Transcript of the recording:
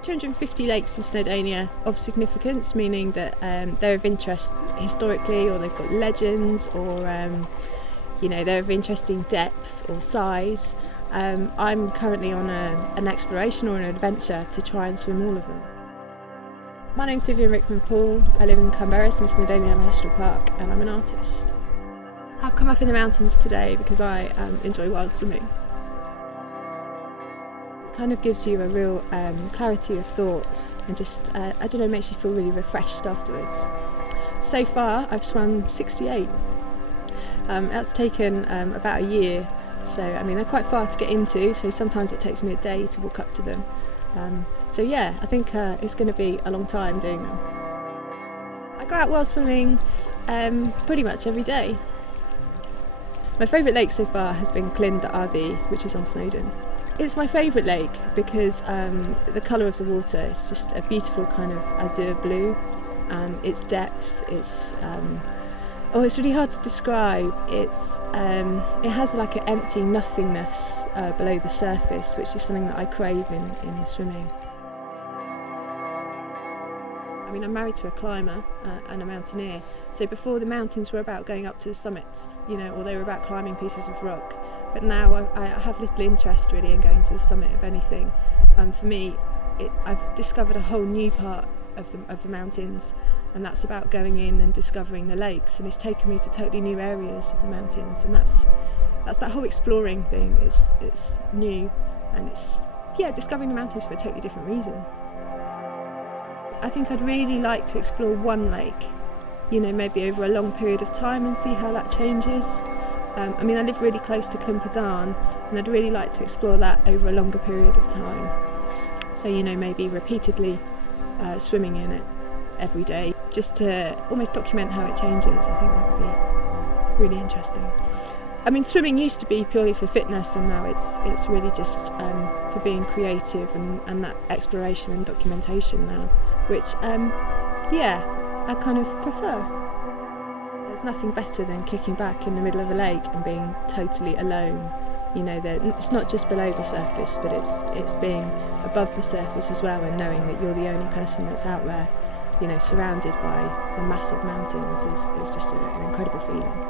There's 250 lakes in Snowdonia of significance, meaning that they're of interest historically, or they've got legends, or they're of interesting depth or size. I'm currently on an exploration or an adventure to try and swim all of them. My name's Vivienne Rickman-Poole. I live in Canberra in Snowdonia National Park, and I'm an artist. I've come up in the mountains today because I enjoy wild swimming. It kind of gives you a real clarity of thought, and just, makes you feel really refreshed afterwards. So far, I've swum 68. That's taken about a year, so they're quite far to get into, so sometimes it takes me a day to walk up to them. I think it's going to be a long time doing them. I go out wild swimming pretty much every day. My favourite lake so far has been Llyn Llydaw, which is on Snowdon. It's my favourite lake because the colour of the water is just a beautiful kind of azure blue. Its depth, it's really hard to describe. It has like an empty nothingness below the surface, which is something that I crave in swimming. I'm married to a climber and a mountaineer, so before the mountains were about going up to the summits, or they were about climbing pieces of rock. But now I have little interest really in going to the summit of anything. For me, I've discovered a whole new part of the mountains, and that's about going in and discovering the lakes, and it's taken me to totally new areas of the mountains, and that's that whole exploring thing. It's new, and it's discovering the mountains for a totally different reason. I think I'd really like to explore one lake, maybe over a long period of time, and see how that changes. I live really close to Llyn Llydaw, and I'd really like to explore that over a longer period of time. So maybe repeatedly swimming in it every day, just to almost document how it changes. I think that would be really interesting. Swimming used to be purely for fitness, and now it's really just for being creative and that exploration and documentation now, which I kind of prefer. There's nothing better than kicking back in the middle of a lake and being totally alone. It's not just below the surface, but it's being above the surface as well, and knowing that you're the only person that's out there, surrounded by the massive mountains is just an incredible feeling.